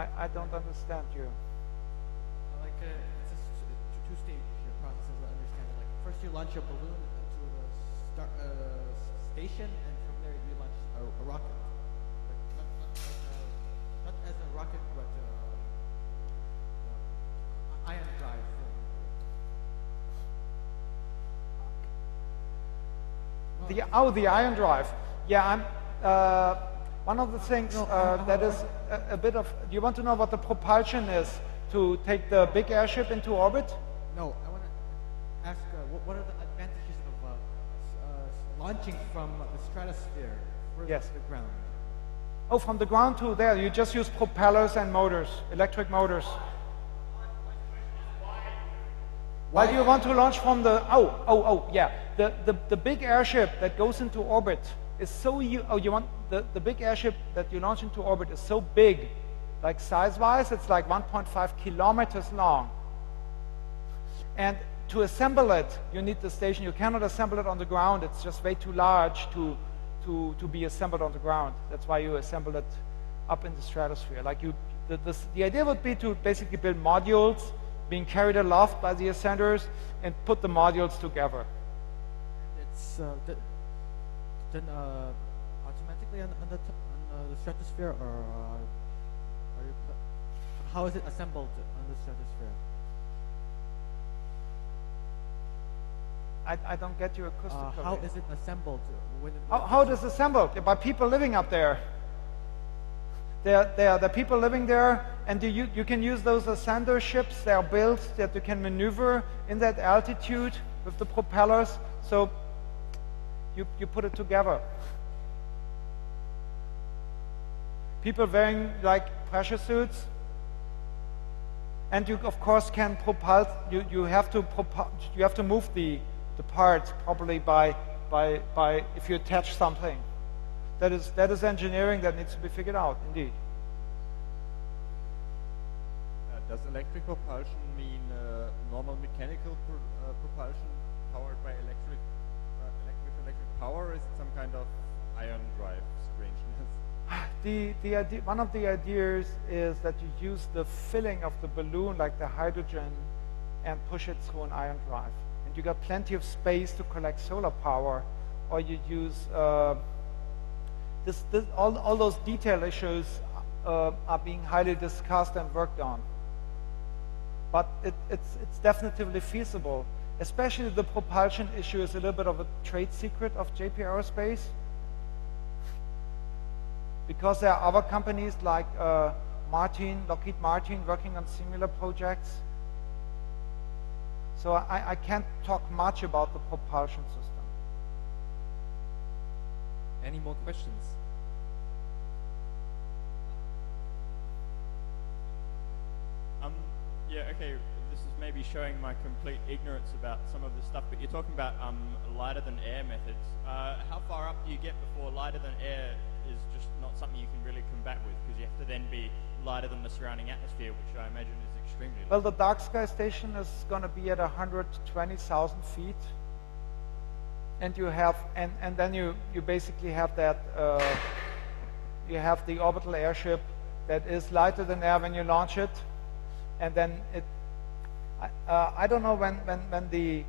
I don't understand you. Like it's a two-stage process, as I understand it. Like first you launch a balloon to the station, and from there you launch a rocket. Not as a rocket, but ion drive thing. The ion drive. Yeah, I'm. One of the things that is a bit of. Do you want to know what the propulsion is to take the big airship into orbit? No, I want to ask what are the advantages of launching from the stratosphere further to the ground? Oh, from the ground to there, you just use propellers and motors, electric motors. Why do you want to launch from the? Yeah. The big airship that goes into orbit is so you want the big airship that you launch into orbit is so big, like size-wise, it's like 1.5 kilometers long. And to assemble it, you need the station. You cannot assemble it on the ground. It's just way too large to be assembled on the ground. That's why you assemble it up in the stratosphere. Like the idea would be to basically build modules being carried aloft by the ascenders and put the modules together. It's then automatically on the stratosphere, or how is it assembled on the stratosphere? I don't get you acoustically. How is it assembled? How it is assembled? By people living up there. There are people living there, and you can use those ascender ships. They are built that you can maneuver in that altitude with the propellers. So you put it together. People wearing like pressure suits, and you of course can propel. You have to move the parts probably by if you attach something. That is engineering that needs to be figured out, indeed. Does electric propulsion mean normal mechanical propulsion powered by electric power, or is it some kind of ion drive strangeness? One of the ideas is that you use the filling of the balloon, like the hydrogen, and push it through an ion drive. And you got plenty of space to collect solar power, or you use all those detail issues are being highly discussed and worked on. But it's definitely feasible. Especially the propulsion issue is a little bit of a trade secret of JP Aerospace, because there are other companies like Lockheed Martin, working on similar projects. So I can't talk much about the propulsion system. Any more questions? Yeah, okay, this is maybe showing my complete ignorance about some of this stuff, but you're talking about lighter than air methods. How far up do you get before lighter than air is just not something you can really combat with, because you have to then be lighter than the surrounding atmosphere, which I imagine is extremely low. Well, the dark sky station is going to be at 120,000 feet. And you have, and then you basically have that, you have the orbital airship that is lighter than air when you launch it. And then I don't know when the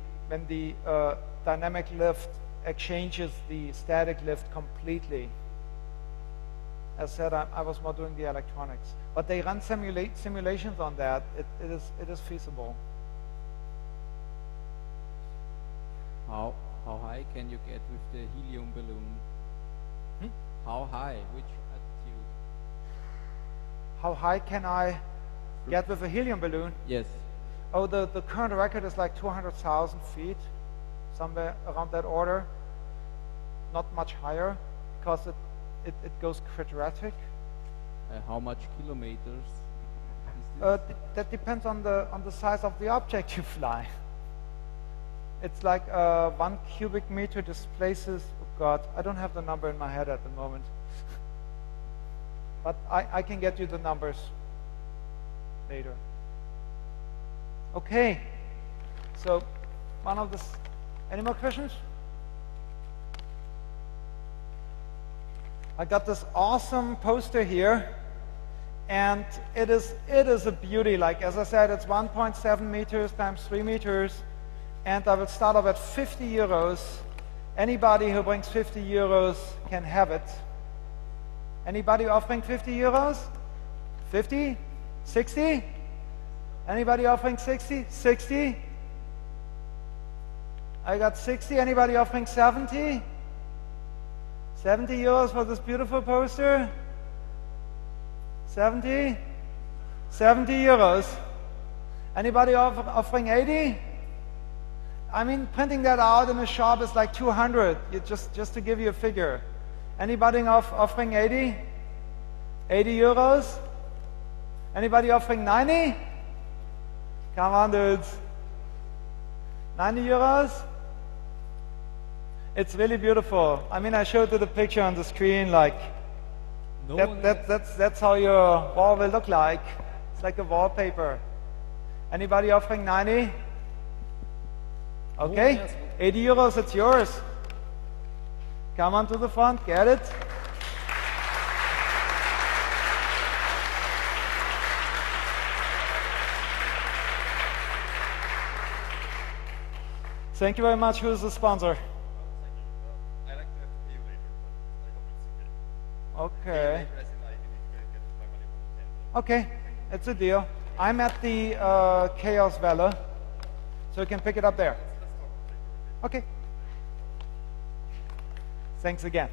dynamic lift exchanges the static lift completely. As said, I was more doing the electronics, but they run simulations on that. It is feasible. How high can you get with the helium balloon? How high? Which altitude? How high can I get with a helium balloon? Yes. Oh, the current record is like 200,000 feet, somewhere around that order. Not much higher, because it goes quadratic. How much kilometers is this? That depends on the size of the object you fly. It's like 1 cubic meter displaces. Oh God, I don't have the number in my head at the moment, but I can get you the numbers later. Okay, so any more questions? I got this awesome poster here, And it is a beauty. Like, as I said, it's 1.7 meters times 3 meters. And I will start off at 50 euros. Anybody who brings 50 euros can have it. Anybody offering 50 euros? 50? 60? Anybody offering 60? 60? I got 60. Anybody offering 70? 70 euros for this beautiful poster? 70? 70 euros. Anybody offering 80? I mean, printing that out in a shop is like 200, just to give you a figure. Anybody offering 80? 80 euros? Anybody offering 90? Come on, dudes. 90 euros? It's really beautiful. I mean, I showed you the picture on the screen, like, that's how your wall will look like. It's like a wallpaper. Anybody offering 90? Okay, 80 euros, it's yours. Come on to the front, get it. Thank you very much. Who is the sponsor? I'd like to have to pay you later, but I hope it's okay. Okay. Later, as in, like, you need to get my money from the tent. Okay, it's a deal. I'm at the Chaos Welle, so you can pick it up there. Let's talk later. Okay. Thanks again.